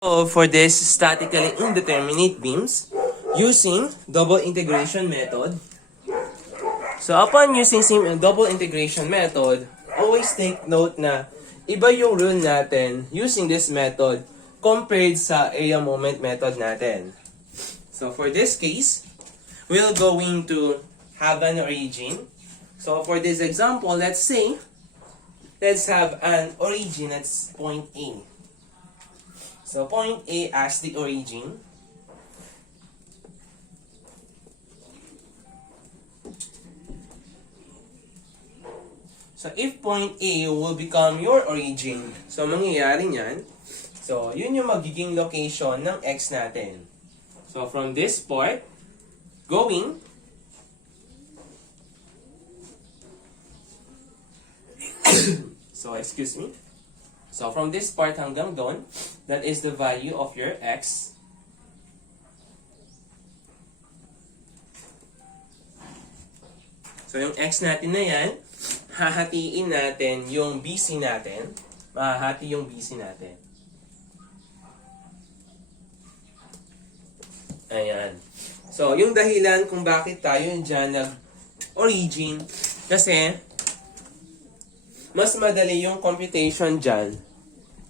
So for this statically indeterminate beams, using double integration method. So upon using double integration method, always take note na iba yung rule natin using this method compared sa area moment method natin. So for this case, we're going to have an origin. So for this example, let's have an origin that's point A. So point A as the origin. So if point A will become your origin, so mangyayari niyan, so yun yung magiging location ng X natin. So from this part, going, so excuse me. So from this part hanggang doon, that is the value of your X. So yung X natin na yan, hahatiin natin yung BC natin. Mahahati yung BC natin. Ayan. So yung dahilan kung bakit tayo dyan nag-origin, kasi mas madali yung computation dyan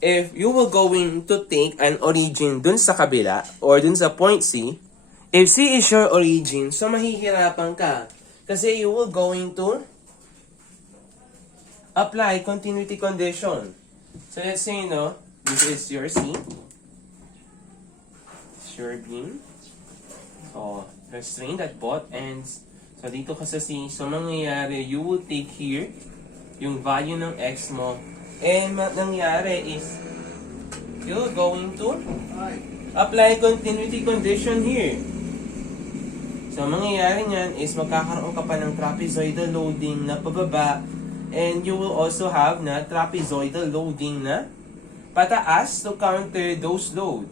if you will going to take an origin dun sa kabila or dun sa point C. If C is your origin, so mahihirapan ka kasi you will going to apply continuity condition. So let's say, this is your C. It's your beam. So, restrain at both ends. So dito ka sa C, so mangyayari, you will take here yung value ng X mo. And nangyari is, you're going to apply continuity condition here. So, mangyayari niyan is magkakaroon ka pa ng trapezoidal loading na pababa. And you will also have na trapezoidal loading na pataas to counter those load.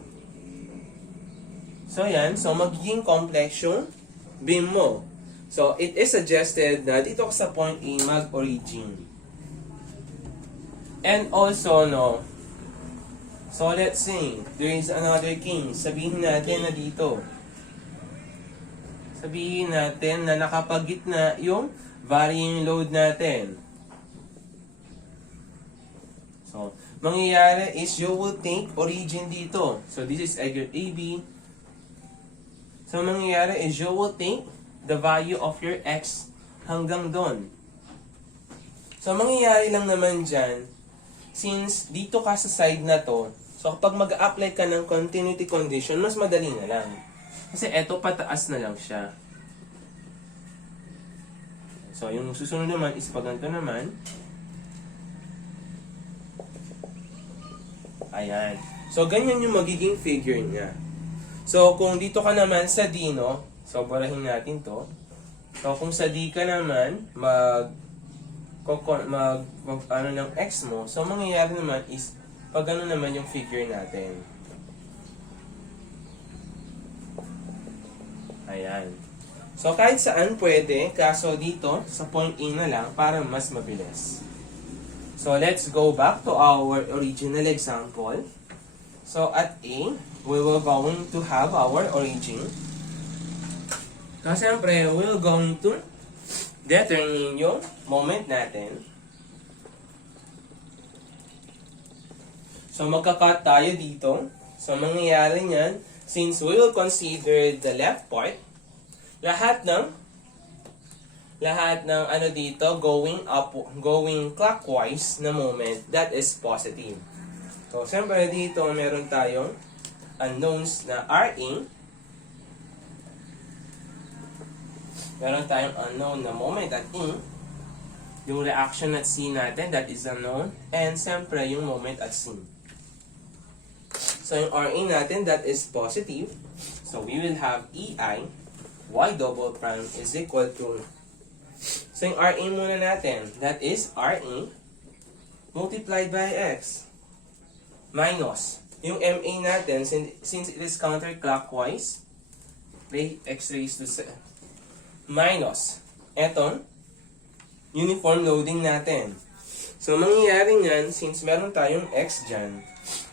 So, yan. So, magiging complex yung beam mo. So, it is suggested na dito ka sa point A mag-origin. And also, so let's say, there is another case. Sabihin natin na dito. Sabihin natin na nakapagitna yung varying load natin. So, mangyayari is you will take origin dito. So, this is either AB. So, mangyayari is you will take the value of your X hanggang doon. So, mangyayari lang naman dyan, since dito ka sa side na to, so kapag mag-apply ka ng continuity condition, mas madali na lang. Kasi eto pataas na lang siya. So, yung susunod naman is pag ganito naman. Ayan. So, ganyan yung magiging figure niya. So, kung dito ka naman sa D, so barahin natin to. So, kung sa D ka naman, ano ng X mo, so mangyayari naman is pag ano naman yung figure natin. Ayan. So kahit saan pwede, kaso dito sa point A na lang para mas mabilis. So let's go back to our original example. So at A, we will going to have our origin. So siyempre, we will going to determine yung moment natin. So, magka-cut tayo dito. So, mangyayari niyan, since we will consider the left part, lahat ng ano dito, going clockwise na moment, that is positive. So, siyempre dito, meron tayong unknowns na RA. Meron tayong unknown na moment at E. Yung reaction at C natin, that is unknown. And siyempre, yung moment at C. So, yung RA natin, that is positive. So, we will have EI, Y double prime is equal to, so yung RA muna natin, that is RA multiplied by X. Minus, yung MA natin, since it is counterclockwise, X raised to minus etong uniform loading natin. So, mangyayari nyan, since meron tayong X dyan,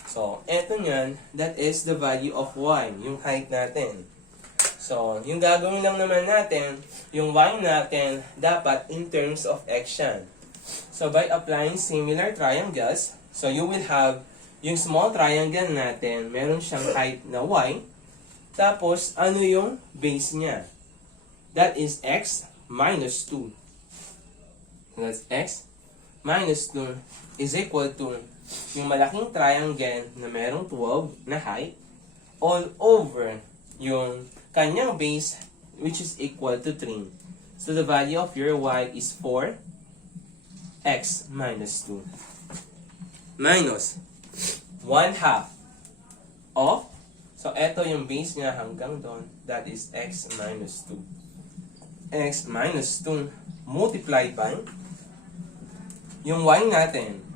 so So, eto nyan, that is the value of y, yung height natin. So, yung gagawin lang naman natin, yung y natin, dapat in terms of x yan. So, by applying similar triangles, so you will have yung small triangle natin, meron siyang height na y. Tapos, ano yung base niya? That is x minus 2. So, that's x minus 2 is equal to yung malaking triangle na merong 12 na height all over yung kanyang base, which is equal to 3. So, the value of your y is 4x minus 2 minus 1/2 of, so, eto yung base niya hanggang doon, that is x minus 2. X minus 2 multiplied by yung y natin.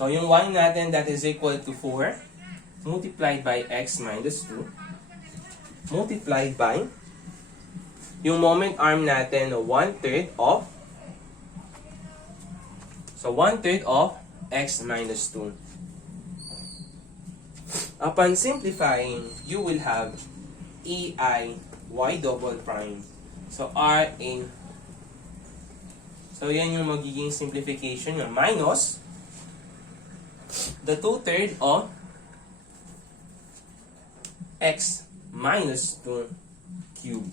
So, yung y natin, that is equal to 4 multiplied by x minus 2 multiplied by yung moment arm natin, 1/3 of, so 1/3 of x minus 2. Upon simplifying, you will have ei y double prime. So, r a. So, yan yung magiging simplification niya. Minus the 2/3 of x minus 2 cube.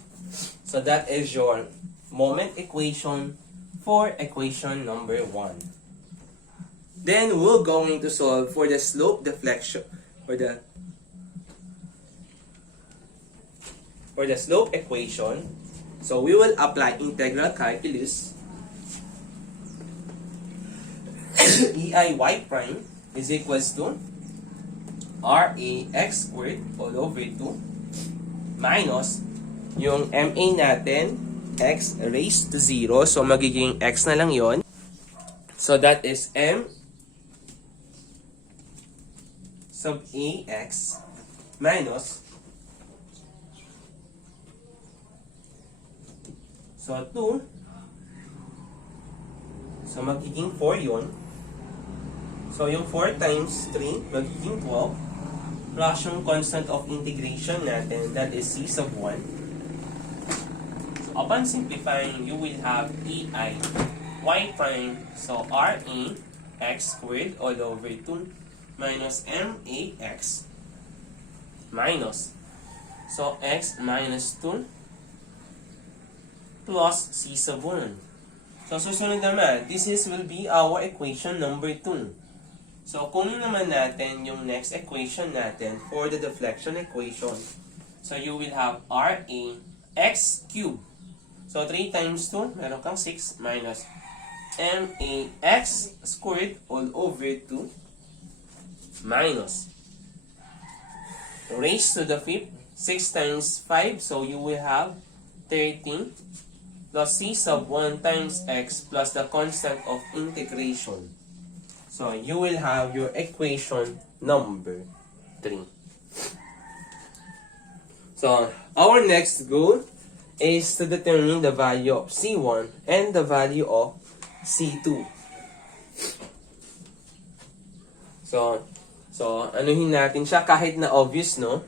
So, that is your moment equation for equation number 1. Then, we're going to solve for the slope deflection, for the slope equation. So, we will apply integral calculus. ei y prime is equals to ra x squared all over 2 minus yung ma natin, x raised to 0. So, magiging x na lang yon. So, that is m sub ax minus, so 2, so magiging 4 yun. So, yung 4 times 3, magiging 12. Plus yung constant of integration natin, that is c sub 1. So, upon simplifying, you will have ei y prime, so ra x squared all over 2 minus max minus, so x minus 2 plus c sub 1. So, susunod naman, will be our equation number 2. So, kunin naman natin yung next equation natin for the deflection equation. So, you will have ra x cubed. So, 3 times 2, meron kang 6 minus max squared all over 2 minus raised to the 5th, 6 times 5, so you will have 13 plus c sub 1 times x plus the constant of integration. So, you will have your equation number 3. So, our next goal is to determine the value of C1 and the value of C2. So anuhin natin siya kahit na obvious, no?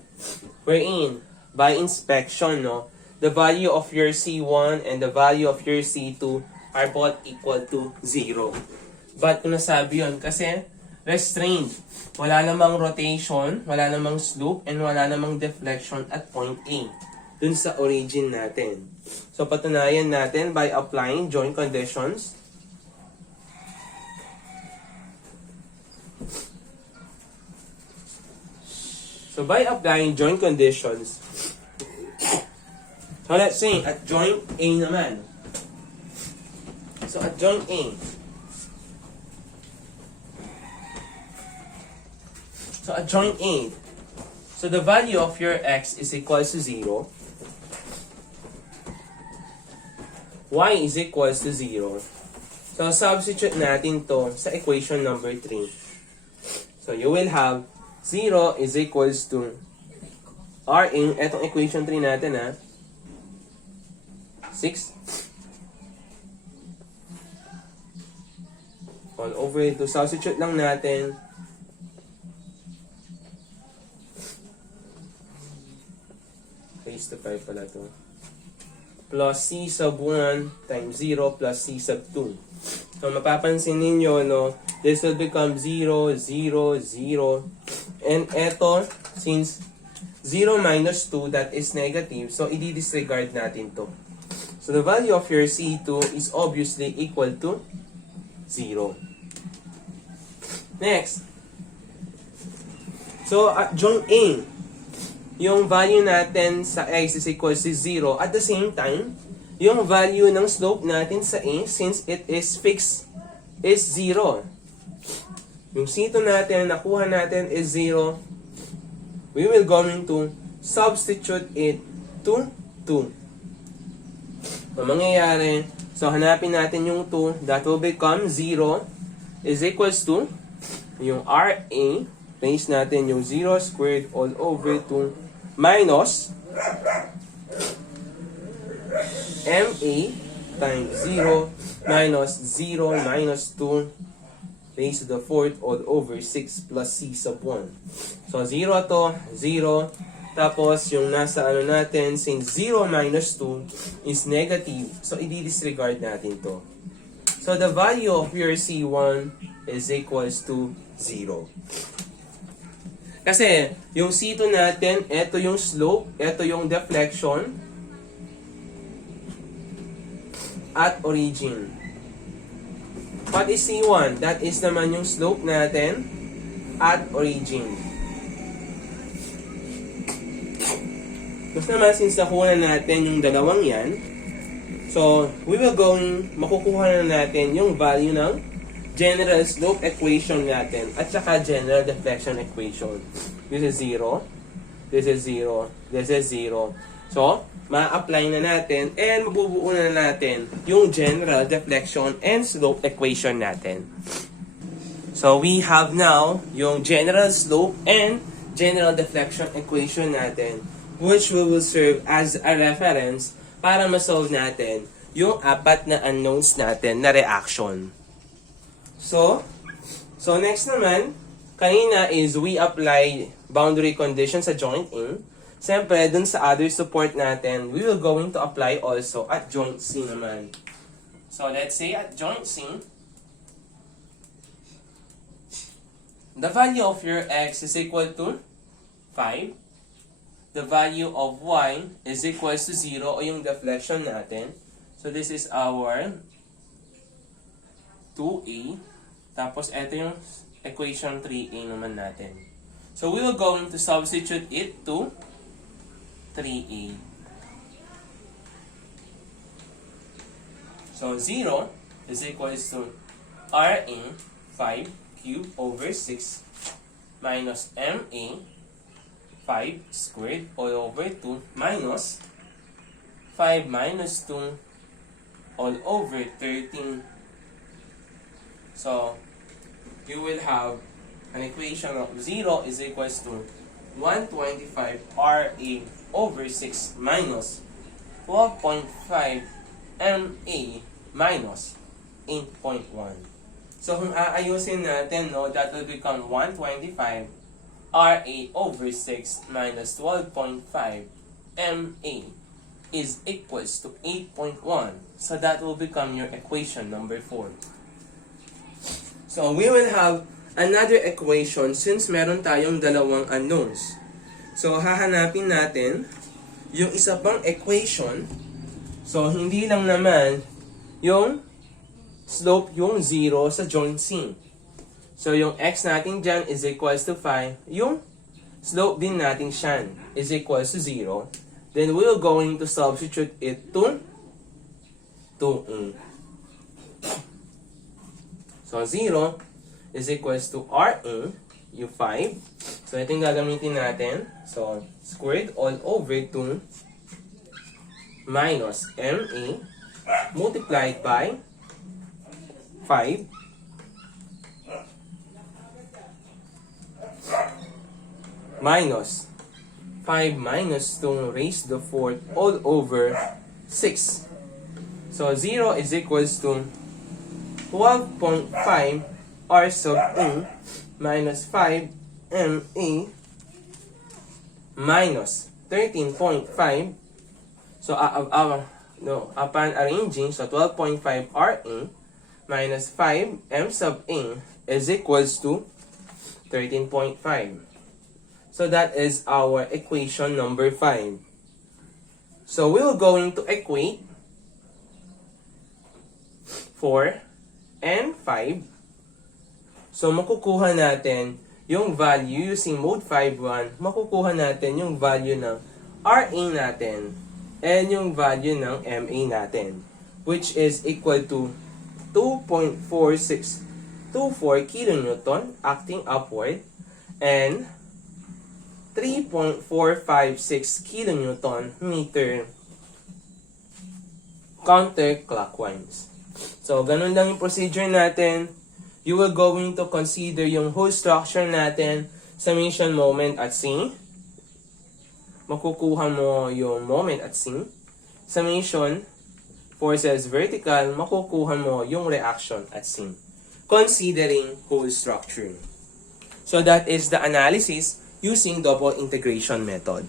Wherein, by inspection, no, the value of your C1 and the value of your C2 are both equal to 0. But kung nasabi yun, kasi restrained. Wala namang rotation, wala namang slope, and wala namang deflection at point A. Dun sa origin natin. So, patunayan natin by applying joint conditions. So, by applying joint conditions, so let's say, at joint A naman. So, at joint A, so, at joint A, so the value of your x is equal to 0. Y is equal to 0. So, substitute natin to sa equation number 3. So, you will have 0 is equals to Ra, etong equation 3 natin, 6 all over ito. Substitute lang natin. raised to 5 pala to. Plus C sub 1 times 0 plus C sub 2. So, mapapansin ninyo, no, this will become 0, 0, 0. And eto, since 0 minus 2, that is negative. So, i-disregard natin to. So, the value of your C2 is obviously equal to 0. Next. So, at joint A, yung value natin sa x is equals to 0. At the same time, yung value ng slope natin sa a, since it is fixed, is 0. Yung C2 natin, nakuha natin is 0. We will going to substitute it to 2. So, mangyayari, so hanapin natin yung 2. That will become 0 is equals to yung RA, range natin yung 0 squared all over 2 minus MA times 0 minus 0 minus 2 raised to the 4th all over 6 plus C sub 1. So, 0 to, 0. Tapos, yung nasa ano natin, since 0 minus 2 is negative, so i-disregard natin to. So, the value of your C1 is equals to 0. Kasi, yung C2 natin, ito yung slope, ito yung deflection, at origin. What is C1? That is naman yung slope natin at origin. Tapos naman, since nakuha na natin yung dalawang yan, so, we will makukuha na natin yung value ng general slope equation natin at saka general deflection equation. This is 0, this is 0, this is 0. So, ma-apply na natin and mabubuo na natin yung general deflection and slope equation natin. So, we have now yung general slope and general deflection equation natin, which we will serve as a reference para ma-solve natin yung apat na unknowns natin na reaction. So next naman, kanina is we apply boundary conditions sa joint A. Siyempre, dun sa other support natin, we will going to apply also at joint C naman. So, let's say at joint C, the value of your x is equal to 5. The value of y is equal to 0 o yung deflection natin. So, this is our 2a. Tapos, ito yung equation 3a naman natin. So, we will going to substitute it to 3a. So, 0 is equals to RA 5 cubed over 6 minus MA 5 squared all over 2 minus 5 minus 2 all over 13. So, you will have an equation of 0 is equals to 125 RA over 6 minus 12.5 MA minus 8.1. So, kung aayusin natin, no, that will become 125 RA over 6 minus 12.5 MA is equals to 8.1. So, that will become your equation number 4. So, we will have another equation since meron tayong dalawang unknowns. So, hahanapin natin yung isa pang equation. So, hindi lang naman yung slope yung 0 sa joint C. So, yung x natin dyan is equals to 5. Yung slope din natin siyan is equals to 0. Then, we're going to substitute it to 2a. So, 0 is equals to RA, yung 5. So, ito yung gagamitin natin. So, squared all over 2 minus MA multiplied by 5 minus 5 minus 2 raised to the 4th all over 6. So, 0 is equals to 12.5 R sub A minus 5 MA minus 13.5. So, upon arranging, so 12.5 Ra minus 5 M sub A is equals to 13.5. So, that is our equation number 5. So, we're going to equate 4 and 5. So, makukuha natin yung value using mode 5.1, makukuha natin yung value ng Ra natin and yung value ng Ma natin, which is equal to 2.4624 kilonewton acting upward and 3.456 kilonewton meter counterclockwise. So, ganun lang yung procedure natin. You will going to consider yung whole structure natin, summation moment at C. Makukuha mo yung moment at C. Summation forces vertical, makukuha mo yung reaction at C. Considering whole structure. So that is the analysis using double integration method.